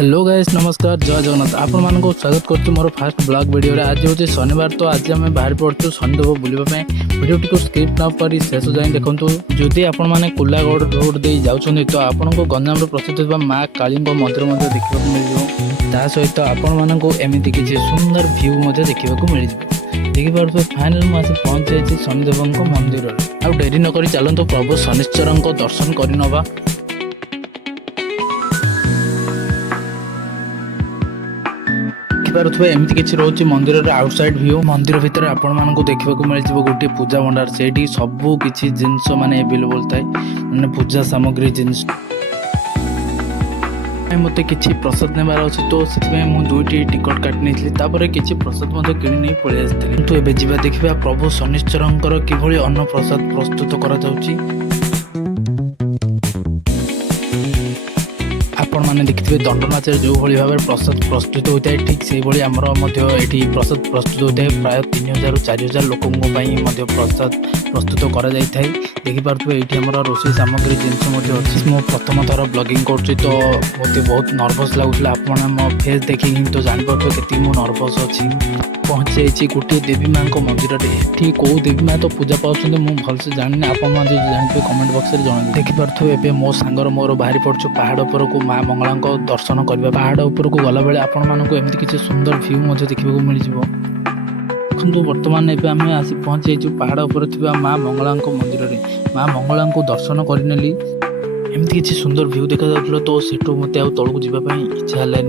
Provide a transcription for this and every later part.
Hello guys नमस्कार जय जगन्नाथ आपण मान स्वागत करछु मोर फास्ट ब्लॉग वीडियो रे। आज होचे शनिवार तो आज आम बाहर पड़छु शनिदेव बुलवा वीडियो टी स्किप न कर शेष जाए देखु। जदि आपण मैंने कुलागढ़ रोड दे जाऊँ तो आपण को गंजाम प्रसिद्ध माँ काली मंदिर देखा मिल ता सहित आपण मानक एमती किसी सुंदर भ्यू देखा मिल देखिए फाइनाल मुझे पहुँच जाइए शनिदेव मंदिर। आ डेरी नक चलतु प्रभु शनिश्चर दर्शन करनवा। एमती किसी रोचे मंदिर आउटसाइड व्यू मंदिर भितर आपण मानक देखा मिल गोटे पूजा भंडार से सबू किसी जिनस माने अवेलेबल थाए माने पूजा सामग्री जिनस मत कि प्रसाद नेबार अच्छे तो मुझे दुईटी टिकट काटी नहीं किसी प्रसाद कि नहीं पलि आसती। किंतु एबे जीवा देखिबा प्रभु शनिश्चर किभली अन्न प्रसाद प्रस्तुत करा जाउची। आपण मैंने देखिए दंडनाच जो भाव प्रसाद प्रस्तुत होता है ठीक से भाई आमर ये प्रसाद प्रस्तुत होता है प्राय 3000 ରୁ 4000 लोकों प्रसाद प्रस्तुत कर देखिपे ये आम रोषे सामग्री जिनस अच्छी। मो प्रथम थर ब्लॉगिंग कर तो मत बहुत नर्भस लगुला आप मो फेस देखिए तो जापर के नर्भस अच्छी। पहुँची जाइए गोटे देवी माँ मंदिर ये कौ देवी माँ तो पूजा पाँच मुझे भलसे जानी आप जानते कमेंट बक्स में जन देखिपे ए मो सांगर मोर बाहरी पड़छु पहाड़ उपर को माँ मंगला दर्शन करवा। पहाड़ उपर को गला बेले आपण मानक एमती किसी सुंदर भ्यू देखा मिल देखो। बर्तमान एवं आम आसी पहुँची जाइए पहाड़ उपर थी माँ मंगला मंदिर में माँ मंगला दर्शन करनेली एमती किसी सुंदर भ्यू देखा जाता तो सेठू मत तौक जावाई इच्छा है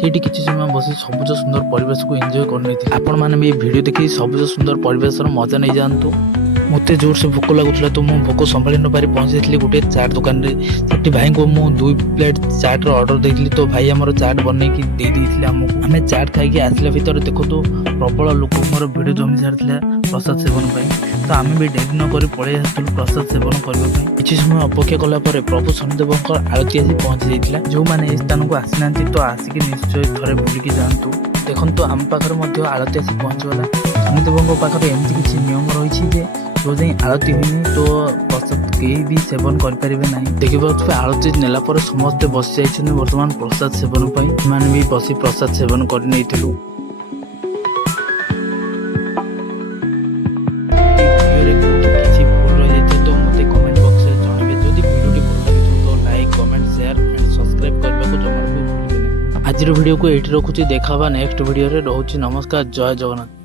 से किसी समय बस सबुज सुंदर परिवेश को एंजॉय करनी। आपण मैंने भी वीडियो देखिए सबुज सुंदर परिवेश मजा नहीं जातु। मत जोर से भोक लगुला तो मुझे भोक संभाली न पारि पहुँची जाइए गोटे चाट दुकान से भाई को मुझे 2 प्लेट चाट ऑर्डर देती तो भाई आमर चाट बनई देते आमको आम चाट खाई आसला भर देखो तो प्रबल लोक भिड़ जमी सारी प्रसाद सेवन तो आम भी डेरी नक पलि आसलु प्रसाद सेवन करने। किसी समय अपेक्षा कलापर प्रभु शनिदेव आरती आसी पहुँची जाइए। जो मैंने इस स्थान को आसी ना तो आसिक निश्चय थे बुलिकी जातु। देखो आम पाखे आरती आसी पहुँचीगला। शनिदेव पाखे एमती किसी नियम रही जो जाए आरती हुई तो प्रसाद कहीं भी सेवन करें ना। देखिए आरती नेला समस्ते बस जाइए बर्तमान प्रसाद सेवन पर मैंने भी बस प्रसाद सेवन कर नहीं। आज वीडियो को ये रखुची देखा नेक्स्ट वीडियो रे। रोची नमस्कार जय जगन्नाथ।